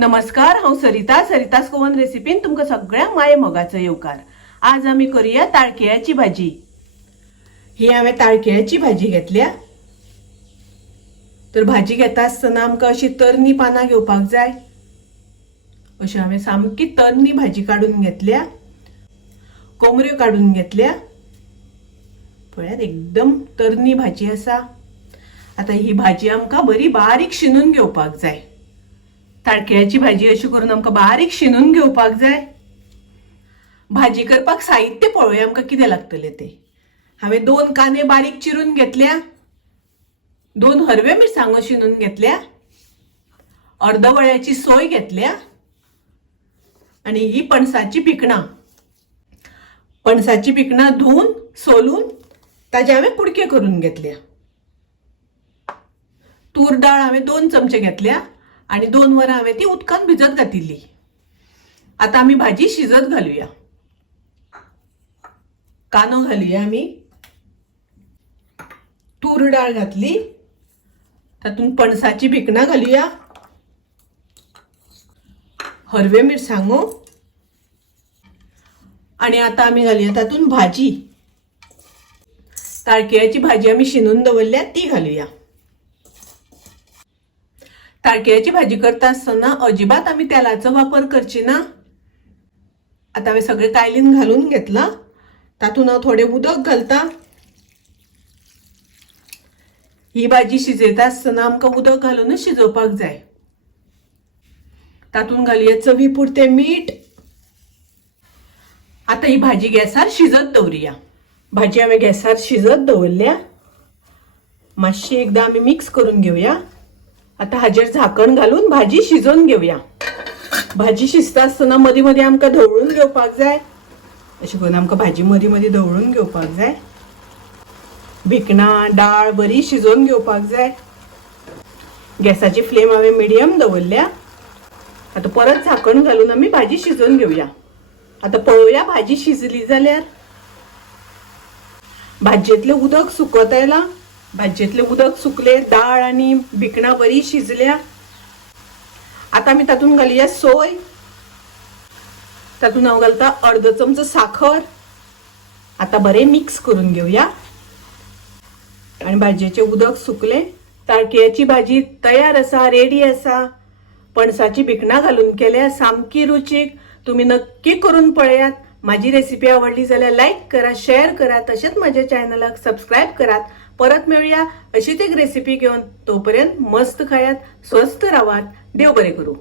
नमस्कार, हांव सरितास कोवन रेसिपीन तुमकां सगळ्यांक माये मोगाचो येवकार। आज आमी करूया ताळकिळ्याची भाजी। ही हांवें ताळकिळ्याची भाजी घेतल्या। तर भाजी घेता आसतना आमकां अशी तरणी पानां घेवपाक जाय। अशी हांवें सामकी तरणी भाजी काडून घेतल्या, कोमऱ्यो काडून घेतल्या। पळयात एकदम तरणी भाजी आसा। आता ही भाजी आमकां बरी बारीक शिनून घेवपाक जाय। ताळकिळ्याची भाजी अशी करून आमकां बारीक शिनून घेवपाक जाय। भाजी करपाक साहित्य पळोवया आमकां कितें लागतले ते। हांवें 2 कांदे बारीक चिरून घेतल्या, 2 हरवे मिरसांगो शिनून घेतल्या, अर्दवळ्याची सोय घेतल्या आणि ही पणसाची पिकणां। पणसाची पिकणां धुवन सोलून ताजे हांवें कुडके करून घेतल्या। तूर डाळ हांवें 2 चमचे घेतल्या आणि 2 वरां हांवें ती उदकान भिजत घातिल्ली। आता आमी भाजी शिजत घालुया। कांदो घालुया आमी, तूर डाळ घातली, तातून पणसाची भिकणां घालुया, हरवे मिरसांगो आणि आता आमी घालुया तातून भाजी। ताळकिळ्याची भाजी आमी शिनून दवरल्या ती घालुया। ताळकिळ्याची भाजी करता आसतना अजिबात आमी तेलाचो वापर करची ना। आता हांवें सगळे कायलीन घालून घेतला, तातून हांव थोडे उदक घालता। ही भाजी शिजयता आसतना आमकां उदक घालूनच शिजोवपाक जाय। तातून घालुया चवी पुरते मीठ। आता ही भाजी गॅसार शिजत दवरुया। भाजी हांवें गॅसार शिजत दवरल्या, मातशी एकदां आमी मिक्स करून घेवया। आता हाजेर झाकण घालून भाजी शिजोवन घेवया। भाजी शिजता आसतना मदीं मदीं आमकां ढवळून घेवपाक जाय। अशें करून आमकां भाजी मदीं मदीं ढवळून घेवपाक जाय। भिकणां डाळ बरी शिजोवन घेवपाक जाय। गॅसाची फ्लेम हांवें मिडियम दवरल्या। आता परत झाकण घालून आमी भाजी शिजोवन घेवया। आता पळोवया भाजी शिजली जाल्यार। भाजयेंतलें उदक सुकत आयलां। भाजयेंतलें उदक सुकले, डाळ आनी भिकणां बरी शिजल्या। आता आमी तातून घालुया सोय। तातून हांव घालता अर्द चमचो साखर। आता बरें मिक्स करून घेवया आणि भाजयेचें उदक सुकले। ताळकिळ्याची भाजी तयार आसा, रेडी आसा। पणसाची भिकणां घालून केल्या, सामकी रुचीक। तुम्ही नक्की करून पळयात। माझी रेसिपी आवडली जाल्यार लाईक करा, शेअर करा, तसेच माझ्या चॅनलाक सबस्क्राईब करात। परत मिळूया अशीच एक रेसिपी घेऊन। तोपर्यंत मस्त खायात, स्वस्थ राहात, देव बरे करू।